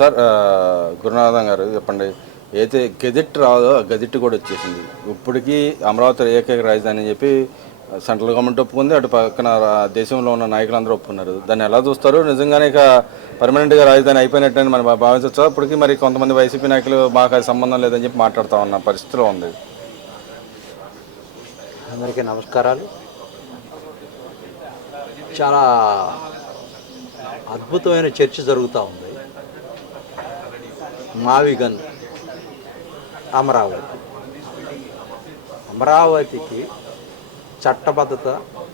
Sir Gurunatham గారు చెప్పండి. అయితే గెజెట్ రాదో ఆ గెజెట్ కూడా వచ్చేసింది. ఇప్పటికీ అమరావతి ఏకైక రాజధాని అని చెప్పి సెంట్రల్ గవర్నమెంట్ ఒప్పుకుంది. అటు పక్కన దేశంలో ఉన్న నాయకులందరూ ఒప్పుకున్నారు. దాన్ని ఎలా చూస్తారు? నిజంగానే ఇక పర్మనెంట్గా రాజధాని అయిపోయినట్టని మనం భావించవచ్చు. అప్పటికి మరి కొంతమంది వైసీపీ నాయకులు మాకు అది సంబంధం లేదని చెప్పి మాట్లాడుతూ ఉన్న పరిస్థితిలో ఉంది. అందరికీ నమస్కారాలు. చాలా అద్భుతమైన చర్చ జరుగుతూ ఉంది. మావిగన్ అమరావతికి చట్టబద్ధత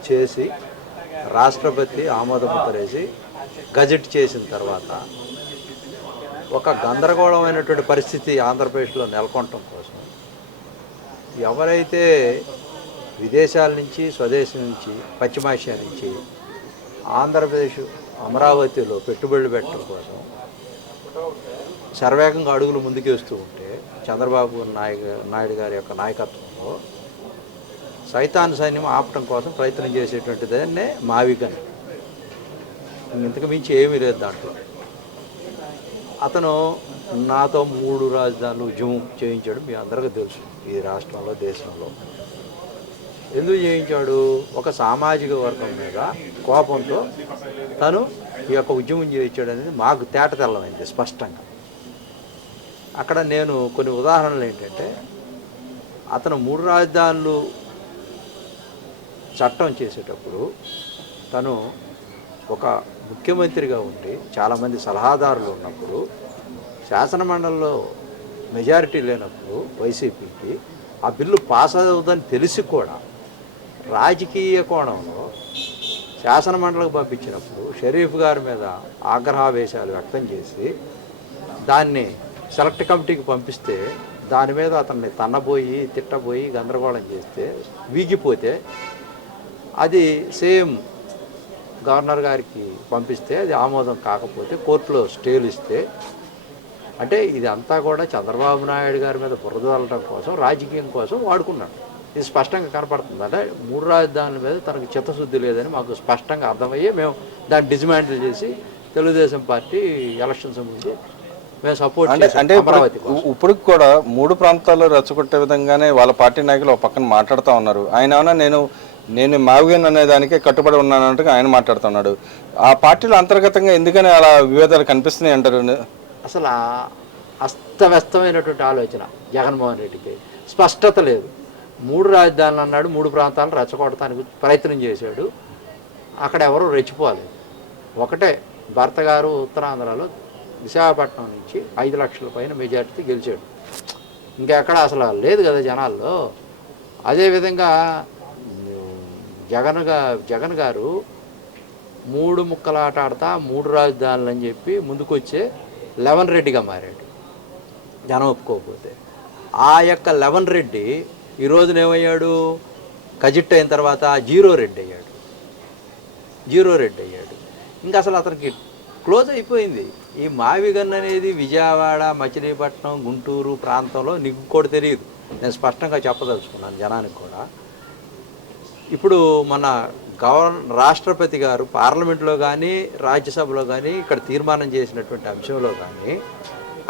చేసి రాష్ట్రపతి ఆమోదముద్రేసి గజెట్ చేసిన తర్వాత ఒక గందరగోళమైనటువంటి పరిస్థితి ఆంధ్రప్రదేశ్లో నెలకొనటం కోసం ఎవరైతే విదేశాల నుంచి స్వదేశం నుంచి పశ్చిమాసియా నుంచి ఆంధ్రప్రదేశ్ అమరావతిలో పెట్టుబడులు పెట్టడం కోసం శరవేగంగా అడుగులు ముందుకేస్తూ ఉంటే చంద్రబాబు నాయుడు గారి యొక్క నాయకత్వంలో సైతాన్ సైన్యం ఆపటం కోసం ప్రయత్నం చేసేటువంటి దాన్నే మావిగన్. ఇంతకు మించి ఏమీ లేదు దాంట్లో. అతను నాతో 3 రాజధానులు ఉద్యమం చేయించాడు. మీ అందరికీ తెలుసు. ఈ రాష్ట్రంలో దేశంలో ఎందుకు చేయించాడు? ఒక సామాజిక వర్గం మీద కోపంతో తను ఈ యొక్క ఉద్యమం చేయించాడు అనేది మాకు తేట తెల్లమైంది స్పష్టంగా. అక్కడ నేను కొన్ని ఉదాహరణలు ఏంటంటే, అతను 3 రాజధానులు చట్టం చేసేటప్పుడు తను ఒక ముఖ్యమంత్రిగా ఉండి చాలామంది సలహాదారులు ఉన్నప్పుడు శాసనమండలిలో మెజారిటీ లేనప్పుడు వైసీపీకి ఆ బిల్లు పాస్ అవుతుందని తెలిసి కూడా రాజకీయ కోణంలో శాసనమండలికి పంపించినప్పుడు షరీఫ్ గారి మీద ఆగ్రహావేశాలు వ్యక్తం చేసి దాన్ని సెలెక్ట్ కమిటీకి పంపిస్తే దాని మీద అతన్ని తన్నబోయి తిట్టబోయి గందరగోళం చేస్తే వీగిపోతే అది సేమ్ గవర్నర్ గారికి పంపిస్తే అది ఆమోదం కాకపోతే కోర్టులో స్టేలు ఇస్తే, అంటే ఇది అంతా కూడా చంద్రబాబు నాయుడు గారి మీద బురద వెళ్ళడం కోసం రాజకీయం కోసం వాడుకున్నాడు. ఇది స్పష్టంగా కనపడుతుంది. అంటే 3 రాజధానుల మీద తనకు చిత్తశుద్ధి లేదని మాకు స్పష్టంగా అర్థమయ్యే మేము దాన్ని డిస్మాంటిల్ చేసి తెలుగుదేశం పార్టీ ఎలక్షన్స్ ముందు మేము సపోర్ట్ అంటే ఇప్పుడు కూడా 3 ప్రాంతాల్లో రెచ్చగొట్టే విధంగానే వాళ్ళ పార్టీ నాయకులు ఒక పక్కన మాట్లాడుతూ ఉన్నారు. ఆయన ఏమన్నా నేను మావిగన్ అనే దానికే కట్టుబడి ఉన్నానంటే ఆయన మాట్లాడుతున్నాడు. ఆ పార్టీలో అంతర్గతంగా ఎందుకని అలా విభేదాలు కనిపిస్తున్నాయి అంటారు? అసలు అస్తవ్యస్తమైనటువంటి ఆలోచన జగన్మోహన్ రెడ్డికి. స్పష్టత లేదు. 3 రాజధానులు అన్నాడు, 3 ప్రాంతాలను రెచ్చగొట్టడానికి ప్రయత్నం చేశాడు. అక్కడ ఎవరు రెచ్చిపోలేదు. ఒకటే, భర్త గారు ఉత్తరాంధ్రలో విశాఖపట్నం నుంచి 5 లక్షల పైన మెజార్టీ గెలిచాడు. ఇంకెక్కడ అసలు లేదు కదా జనాల్లో. అదేవిధంగా జగన్ గారు 3 ముక్కలాట ఆడతా 3 రాజధానులు అని చెప్పి ముందుకొచ్చే 11 రెడ్డిగా మారాడు జనం ఒప్పుకోకపోతే. ఆ యొక్క 11 రెడ్డి ఈ రోజున ఏమయ్యాడు? గజెట్ అయిన తర్వాత 0 రెడ్డి అయ్యాడు. ఇంకా అసలు అతనికి క్లోజ్ అయిపోయింది. ఈ మావిగన్ అనేది విజయవాడ, మచిలీపట్నం, గుంటూరు ప్రాంతంలో నీకు కూడా తెలియదు. నేను స్పష్టంగా చెప్పదలుచుకున్నాను జనానికి కూడా. ఇప్పుడు మన రాష్ట్రపతి గారు పార్లమెంట్లో కానీ రాజ్యసభలో కానీ ఇక్కడ తీర్మానం చేసినటువంటి అంశంలో కానీ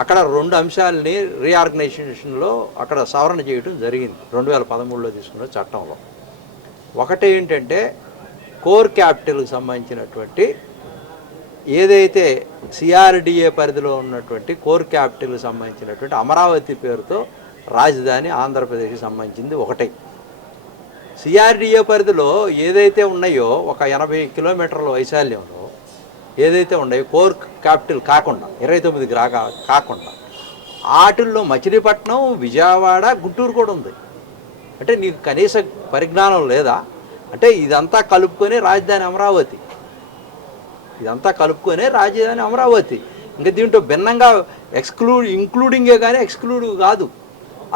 అక్కడ 2 అంశాలని రీఆర్గనైజేషన్లో అక్కడ సవరణ చేయడం జరిగింది 2013లో తీసుకున్న చట్టంలో. ఒకటి ఏంటంటే, కోర్ క్యాపిటల్కి సంబంధించినటువంటి ఏదైతే సిఆర్డిఏ పరిధిలో ఉన్నటువంటి కోర్ క్యాపిటల్కి సంబంధించినటువంటి అమరావతి పేరుతో రాజధాని ఆంధ్రప్రదేశ్కి సంబంధించింది ఒకటే. సిఆర్డిఏ పరిధిలో ఏదైతే ఉన్నాయో ఒక 80 కిలోమీటర్ల వైశాల్యంలో ఏదైతే ఉన్నాయో కోర్ క్యాపిటల్ కాకుండా 29 కాకుండా వాటిల్లో మచిలీపట్నం, విజయవాడ, గుంటూరు కూడా ఉంది. అంటే నీకు కనీస పరిజ్ఞానం లేదా? అంటే ఇదంతా కలుపుకొని రాజధాని అమరావతి. ఇంకా దీంట్లో భిన్నంగా ఇంక్లూడింగే కానీ ఎక్స్క్లూడ్ కాదు.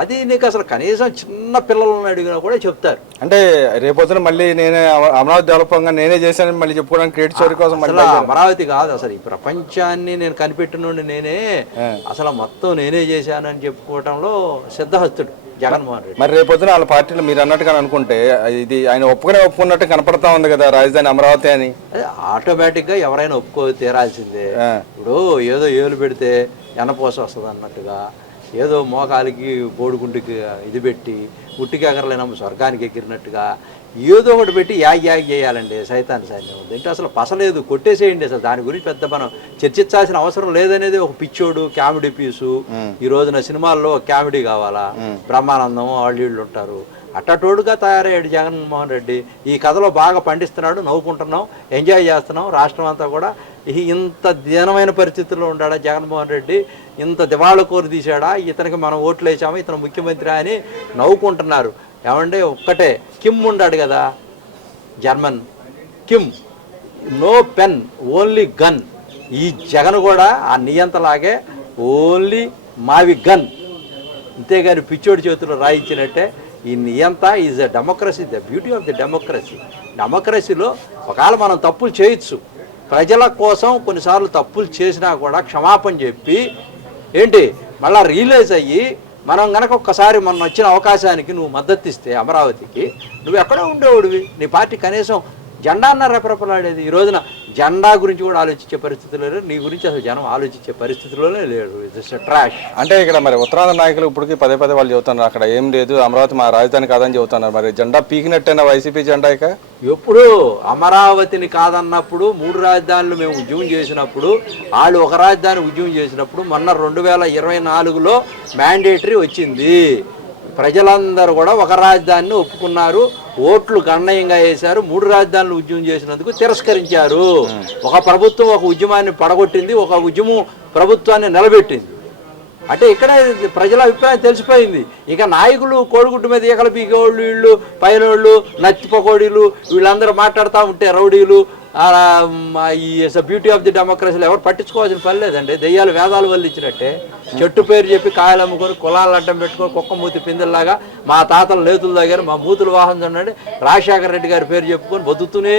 అది నీకు అసలు కనీసం చిన్న పిల్లలను అడిగినా కూడా చెప్తారు. అంటే రేపొద్దున మళ్ళీ నేనే అమరావతి డెవలప్గా నేనే చేశానని మళ్ళీ చెప్పుకోవడానికి క్రెడిట్ స్టోరీ కోసం అమరావతి కాదు అసలు ఈ ప్రపంచాన్ని నేను కనిపెట్టిన నేనే అసలు మొత్తం నేనే చేశానని చెప్పుకోవటంలో సిద్ధహస్తుడు. జగన్మోహన్ రెడ్డి. మరి రేపొద్దున వాళ్ళ పార్టీలో మీరు అన్నట్టుగా అనుకుంటే ఇది ఆయన ఒప్పుకున్నట్టు కనపడతా ఉంది కదా రాజధాని అమరావతి అని. అదే ఆటోమేటిక్గా ఎవరైనా ఒప్పుకో తీరాల్సిందే. ఇప్పుడు ఏదో ఏలు పెడితే ఎనపోస వస్తుంది అన్నట్టుగా, ఏదో మోకాలికి బోడుగుంటికి ఇది పెట్టి ఉట్టికి ఎగరలేనమ్మ స్వర్గానికి ఎగిరినట్టుగా ఏదో ఒకటి పెట్టి యాగ్ చేయాలండి. సైతాన్ని సైన్యం ఉంది అంటే అసలు పసలేదు, కొట్టేసేయండి. అసలు దాని గురించి పెద్ద మనం చర్చించాల్సిన అవసరం లేదనేది ఒక పిచ్చోడు కామెడీ పీసు. ఈ రోజున సినిమాల్లో కామెడీ కావాలా, బ్రహ్మానందం వాళ్ళు వీళ్ళు ఉంటారు, అట్టటోడుగా తయారయ్యాడు జగన్మోహన్ రెడ్డి. ఈ కథలో బాగా పండిస్తున్నాడు, నవ్వుకుంటున్నాం, ఎంజాయ్ చేస్తున్నాం. రాష్ట్రం అంతా కూడా ఇంత దీనమైన పరిస్థితుల్లో ఉన్నాడా జగన్మోహన్ రెడ్డి, ఇంత దివాళ కోరి తీశాడా, ఇతనికి మనం ఓట్లు వేసాము, ఇతను ముఖ్యమంత్రి అని నవ్వుకుంటున్నారు. ఏమంటే ఒక్కటే కిమ్ ఉన్నాడు కదా, German Kim, no pen only gun. ఈ జగన్ కూడా ఆ నియంతలాగే ఓన్లీ మావి గన్, అంతేగాని పిచ్చోడి చేతుల్లో రాయించినట్టే. ఈ నియంత is the democracy, the beauty of the democracy. డెమోక్రసీలో ఒకవేళ మనం తప్పులు చేయొచ్చు, ప్రజల కోసం కొన్నిసార్లు తప్పులు చేసినా కూడా క్షమాపణ చెప్పి ఏంటి మళ్ళీ రియలైజ్ అయ్యి మనం కనుక ఒక్కసారి మొన్న వచ్చిన అవకాశానికి నువ్వు మద్దతు ఇస్తే అమరావతికి, నువ్వు ఎక్కడో ఉండేవాడివి, నీ పార్టీ కనీసం జెండా అన్న రెపరెపలాడేది. ఈ రోజున జెండా గురించి కూడా ఆలోచించే పరిస్థితుల్లో లేరు, నీ గురించి అసలు జనం ఆలోచించే పరిస్థితుల్లోనే లేరు. It's trash. అంటే ఇక్కడ మరి ఉత్తరాంధ్ర నాయకులు ఇప్పటికీ పదే వాళ్ళు చెబుతున్నారు అక్కడ ఏం లేదు, అమరావతి మా రాజధాని కాదని చెబుతున్నారు. మరి జెండా పీకినట్టేనా వైసీపీ జెండా? ఇక ఎప్పుడు అమరావతిని కాదన్నప్పుడు 3 రాజధానులు మేము ఉద్యమం చేసినప్పుడు, వాళ్ళు ఒక రాజధాని ఉద్యమం చేసినప్పుడు, మొన్న 2024లో మ్యాండేటరీ వచ్చింది. ప్రజలందరూ కూడా ఒక రాజధానిని ఒప్పుకున్నారు, ఓట్లు గణనీయంగా వేశారు. 3 రాజధానులు ఉద్యమం చేసినందుకు తిరస్కరించారు. ఒక ప్రభుత్వం ఒక ఉద్యమాన్ని పడగొట్టింది, ఒక ఉద్యమం ప్రభుత్వాన్ని నిలబెట్టింది. అంటే ఇక్కడ ప్రజల అభిప్రాయం తెలిసిపోయింది. ఇక నాయకులు కోడిగుడ్డు మీద ఈకలు పీకేవాళ్ళు, వీళ్ళు పైనోళ్ళు, నత్తి పకోడీలు, వీళ్ళందరూ మాట్లాడుతూ ఉంటే రౌడీలు, ఈ బ్యూటీ ఆఫ్ ది డెమోక్రసీలో ఎవరు పట్టించుకోవాల్సిన పని లేదండి. దెయ్యాలు వేదాలు వల్లించినట్టే చెట్టు పేరు చెప్పి కాయలు అమ్ముకొని కులాలు అడ్డం పెట్టుకొని కుక్క మూతి పిందెల్లాగా మా తాతలు నేతులు దగ్గర మా మూతులు వాహనం చూడండి, రాజశేఖర రెడ్డి గారి పేరు చెప్పుకొని బతుకుతూనే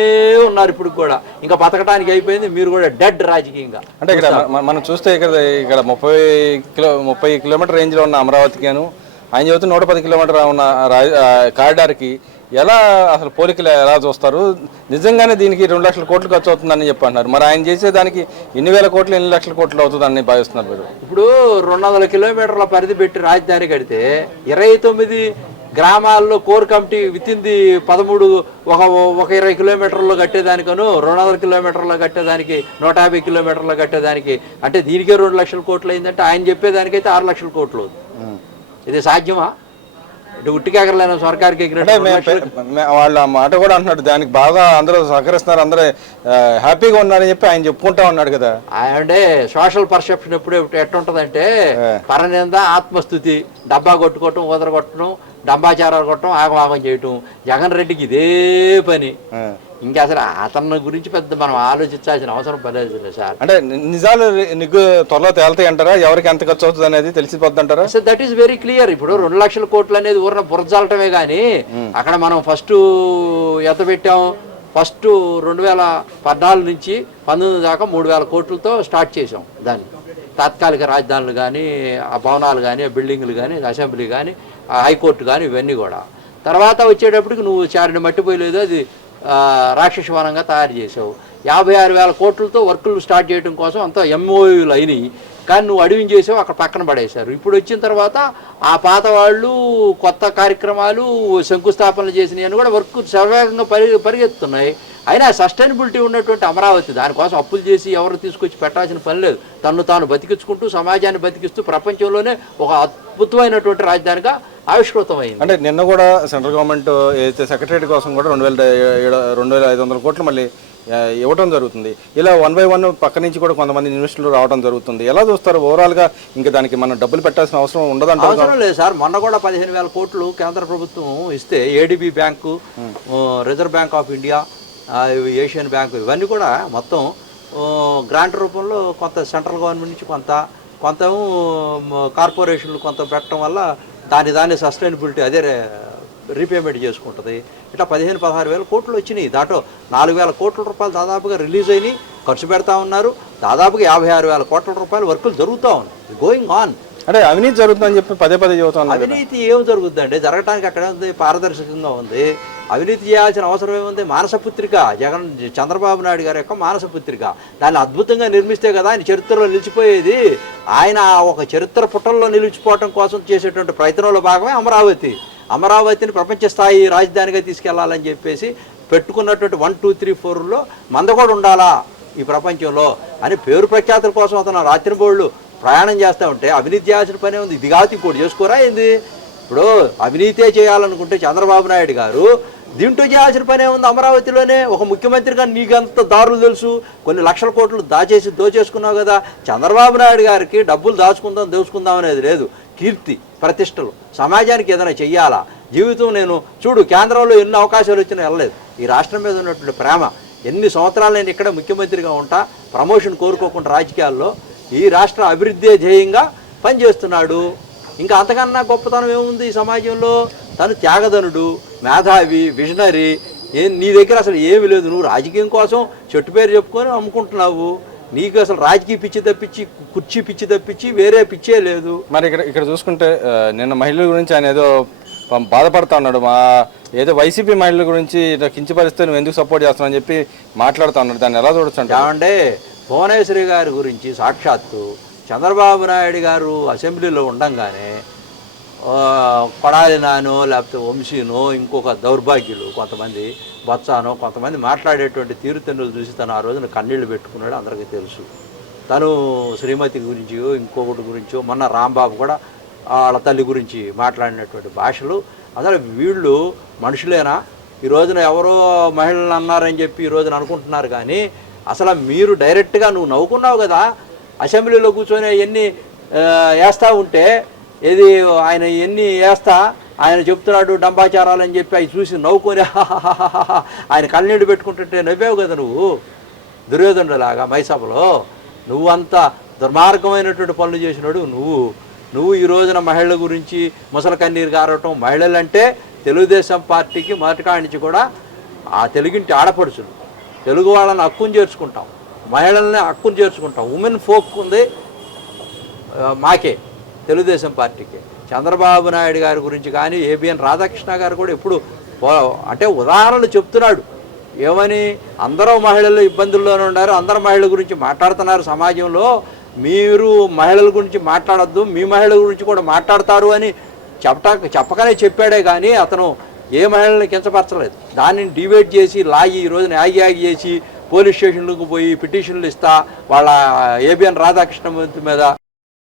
ఉన్నారు. ఇప్పుడు కూడా ఇంకా బతకడానికి అయిపోయింది, మీరు కూడా డెడ్ రాజకీయంగా. అంటే ఇక్కడ మనం చూస్తే ఇక్కడ 30 కిలోమీటర్ రేంజ్లో ఉన్న అమరావతికిను ఆయన చెబుతూ 110 కిలోమీటర్ ఉన్న కారిడార్కి ఎలా అసలు పోలికలు ఎలా చూస్తారు? నిజంగానే దీనికి 2 లక్షల కోట్లు ఖర్చు అవుతుందని చెప్పి అంటున్నారు. మరి ఆయన చేసేదానికి ఎన్ని వేల కోట్లు, ఎన్ని లక్షల కోట్లు అవుతుందని భావిస్తున్నారు మీరు? ఇప్పుడు 200 కిలోమీటర్ల పరిధి పెట్టి రాజధాని కడితే 29 గ్రామాల్లో కోర్ కమిటీ వితిన్ ది 13 ఒక 20 కిలోమీటర్లో కట్టేదానికను 200 కిలోమీటర్లో కట్టేదానికి 150 కిలోమీటర్లో కట్టేదానికి అంటే దీనికే 2 లక్షల కోట్లు అయిందంటే ఆయన చెప్పేదానికైతే 6 లక్షల కోట్లు. ఇది సాధ్యమా? ఇటు ఉట్టికెగరలేని సర్కార్కి వాళ్ళ మాట కూడా అంటున్నాడు, దానికి బాగా అందరూ సహకరిస్తున్నారు, అందరూ హ్యాపీగా ఉన్నారని చెప్పి ఆయన చెప్పుకుంటా ఉన్నాడు కదా. అంటే సోషల్ పర్సెప్షన్ ఎప్పుడు ఎట్టుంటదంటే పరనింద, ఆత్మస్థుతి, డబ్బా కొట్టుకోవటం, ఊదర కొట్టడం, డంబాచారాలు కొట్టడం, ఆగమాగం చేయటం. జగన్ రెడ్డికి ఇదే పని. ఇంకా అసలు అతని గురించి పెద్ద మనం ఆలోచించాల్సిన అవసరం పడలేదు సార్. అంటే నిజాలు నీకు త్వరలో తేలుతాయి అంటారా? ఎవరికి ఎంత ఖర్చు అవుతుంది అనేది తెలిసిపోద్ది అంటారా? So that is very clear. ఇప్పుడు 2 లక్షల కోట్లు అనేది ఊరిన బురజాలటమే కానీ అక్కడ మనం ఫస్ట్ ఎంత పెట్టాం? ఫస్ట్ 2014 నుంచి 19 దాకా 3000 కోట్లతో స్టార్ట్ చేసాం దాన్ని. తాత్కాలిక రాజధానులు కానీ, ఆ భవనాలు కానీ, ఆ బిల్డింగ్లు కానీ, అసెంబ్లీ కానీ, హైకోర్టు కానీ, ఇవన్నీ కూడా. తర్వాత వచ్చేటప్పటికి నువ్వు చారిని మట్టిపోయలేదు, అది రాక్షసవనంగా తయారు చేసావు. 56,000 కోట్లతో వర్కులు స్టార్ట్ చేయడం కోసం అంతా ఎంఓయూలు అయినాయి. కానీ నువ్వు అడవిని చేసావు, అక్కడ పక్కన పడేశారు. ఇప్పుడు వచ్చిన తర్వాత ఆ పాత వాళ్ళు కొత్త కార్యక్రమాలు శంకుస్థాపనలు చేసినాయి అని కూడా వర్క్ సవేగంగా పరిగెత్తున్నాయి. అయినా సస్టైనబిలిటీ ఉన్నటువంటి అమరావతి, దానికోసం అప్పులు చేసి ఎవరు తీసుకొచ్చి పెట్టాల్సిన పని లేదు. తను తాను బతికించుకుంటూ సమాజాన్ని బతికిస్తూ ప్రపంచంలోనే ఒక అద్భుతమైనటువంటి రాజధానిగా ఆవిష్కృతమైంది. అంటే నిన్న కూడా సెంట్రల్ గవర్నమెంట్ ఏదైతే సెక్రటరేట్ కోసం కూడా 2,500 కోట్లు మళ్ళీ ఇవ్వడం జరుగుతుంది. ఇలా 1 by 1 పక్క నుంచి కూడా కొంతమంది ఇన్వెస్టర్లు రావడం జరుగుతుంది. ఎలా చూస్తారు ఓవరాల్గా? ఇంకా దానికి మనం డబ్బులు పెట్టాల్సిన అవసరం ఉండదంటారు? అవసరం లేదు సార్. మొన్న కూడా 15,000 కోట్లు కేంద్ర ప్రభుత్వం ఇస్తే ADB bank, reserve bank of India, Asian bank, ఇవన్నీ కూడా మొత్తం గ్రాంట్ రూపంలో కొంత సెంట్రల్ గవర్నమెంట్ నుంచి కొంత కార్పొరేషన్లు కొంత పెట్టడం వల్ల దాని సస్టైనబిలిటీ అదే రీపేమెంట్ చేసుకుంటుంది. ఇట్లా 15-16 వేల కోట్లు వచ్చినాయి. దాంట్లో 4,000 కోట్ల రూపాయలు దాదాపుగా రిలీజ్ అయినాయి, ఖర్చు పెడతా ఉన్నారు. దాదాపుగా 56,000 కోట్ల రూపాయల వర్కులు జరుగుతూ ఉన్నాయి, గోయింగ్ ఆన్. అంటే అవినీతి జరుగుతుందని చెప్పి పదే పదే చెబుతాను. అవినీతి ఏం జరుగుతుందండి? జరగటానికి అక్కడ ఉంది, పారదర్శకంగా ఉంది. అవినీతి చేయాల్సిన అవసరం ఏముంది? మానసపుత్రిక, చంద్రబాబు నాయుడు గారి యొక్క మానసపుత్రిక. దాన్ని అద్భుతంగా నిర్మిస్తే కదా ఆయన చరిత్రలో నిలిచిపోయేది. ఆయన ఒక చరిత్ర పుటల్లో నిలిచిపోవటం కోసం చేసేటువంటి ప్రయత్నంలో భాగమే అమరావతిని ప్రపంచ స్థాయి రాజధానిగా తీసుకెళ్లాలని చెప్పేసి పెట్టుకున్నటువంటి 1, 2, 3, 4లో మంద కూడా ఉండాలా ఈ ప్రపంచంలో అని పేరు ప్రఖ్యాతుల కోసం అతను రాత్రిబోళ్ళు ప్రయాణం చేస్తూ ఉంటే అవినీతి చేయాల్సిన పనే ఉంది. ఇది కాదు ఇంకోటి చేసుకోరా ఏంది? ఇప్పుడు అవినీతే చేయాలనుకుంటే చంద్రబాబు నాయుడు గారు దీంట్లో చేయాల్సిన పనే ఉంది. అమరావతిలోనే ఒక ముఖ్యమంత్రిగా నీకంత దారులు తెలుసు, కొన్ని లక్షల కోట్లు దోచేసుకున్నావు కదా. చంద్రబాబు నాయుడు గారికి డబ్బులు దోచుకుందాం అనేది లేదు. కీర్తి ప్రతిష్టలు, సమాజానికి ఏదైనా చెయ్యాలా, జీవితం నేను చూడు కేంద్రంలో ఎన్ని అవకాశాలు వచ్చినా వెళ్ళలేదు. ఈ రాష్ట్రం మీద ఉన్నటువంటి ప్రేమ, ఎన్ని సంవత్సరాలు నేను ఇక్కడ ముఖ్యమంత్రిగా ఉంటా, ప్రమోషన్ కోరుకోకుండా రాజకీయాల్లో ఈ రాష్ట్ర అభివృద్ధి ధ్యేయంగా పనిచేస్తున్నాడు. ఇంకా అంతకన్నా గొప్పతనం ఏముంది ఈ సమాజంలో? తను త్యాగధనుడు, మేధావి, విజనరీ. నీ దగ్గర అసలు ఏమీ లేదు. నువ్వు రాజకీయం కోసం చెట్టు పేరు చెప్పుకొని అమ్ముకుంటున్నావు. నీకు అసలు రాజకీయ పిచ్చి తప్పించి, కుర్చీ పిచ్చి తప్పించి వేరే పిచ్చే లేదు. మరి ఇక్కడ చూసుకుంటే నిన్న మహిళల గురించి ఆయన ఏదో బాధపడతా ఉన్నాడు. ఏదో వైసీపీ మహిళల గురించి కించపరిస్తే నువ్వు ఎందుకు సపోర్ట్ చేస్తున్నావు అని చెప్పి మాట్లాడుతూ ఉన్నాడు. దాన్ని ఎలా చూడొచ్చు అంటే? ఏమంటే భువనేశ్వరి గారి గురించి సాక్షాత్తు చంద్రబాబు నాయుడు గారు అసెంబ్లీలో ఉండంగానే కొడాలి నానో లేకపోతే వంశీనో ఇంకొక దౌర్భాగ్యులు కొంతమంది బొత్సానో కొంతమంది మాట్లాడేటువంటి తీరుతెన్నులు చూసి తను ఆ రోజున కన్నీళ్లు పెట్టుకున్నాడు. అందరికీ తెలుసు. తను శ్రీమతి గురించో ఇంకొకటి గురించో, మొన్న రాంబాబు కూడా వాళ్ళ తల్లి గురించి మాట్లాడినటువంటి భాషలు, అసలు వీళ్ళు మనుషులేనా? ఈ రోజున ఎవరో మహిళలను అన్నారని చెప్పి ఈ రోజున అనుకుంటున్నారు. కానీ అసలు మీరు డైరెక్ట్గా నువ్వు నవ్వుకున్నావు కదా అసెంబ్లీలో కూర్చొని ఎన్ని వేస్తూ ఉంటే, ఏది ఆయన ఎన్ని వేస్తా ఆయన చెప్తున్నాడు డంబాచారాలు అని చెప్పి అవి చూసి నవ్వుకొని ఆయన కళ్ళనీళ్ళు పెట్టుకుంటుంటే నవ్వావు కదా నువ్వు దుర్యోధనుడిలాగా మైసభలో. నువ్వు అంత దుర్మార్గమైనటువంటి పనులు చేసినాడు నువ్వు ఈ రోజున మహిళల గురించి ముసలి కన్నీరు గారటం. మహిళలంటే తెలుగుదేశం పార్టీకి మొదటికాడి నుంచి కూడా ఆ తెలుగింటి ఆడపడుచులు, తెలుగు వాళ్ళని హక్కును చేర్చుకుంటాం, మహిళల్ని హక్కును చేర్చుకుంటాం. ఉమెన్ ఫోక్ ఉంది మాకే, తెలుగుదేశం పార్టీకి. చంద్రబాబు నాయుడు గారి గురించి కానీ ఏబిఎన్ రాధాకృష్ణ గారు కూడా ఎప్పుడు అంటే ఉదాహరణలు చెప్తున్నాడు. ఏమని? అందరూ మహిళలు ఇబ్బందుల్లోనే ఉన్నారు, అందరూ మహిళల గురించి మాట్లాడుతున్నారు సమాజంలో, మీరు మహిళల గురించి మాట్లాడద్దు, మీ మహిళల గురించి కూడా మాట్లాడతారు అని చెప్పకనే చెప్పాడే కానీ అతను ఏ మహిళల్ని కించపరచలేదు. దానిని డిబేట్ చేసి లాగి ఈ రోజున యాగి చేసి పోలీస్ స్టేషన్లకు పోయి పిటిషన్లు ఇస్తా వాళ్ళ ఏబిఎన్ రాధాకృష్ణ మీద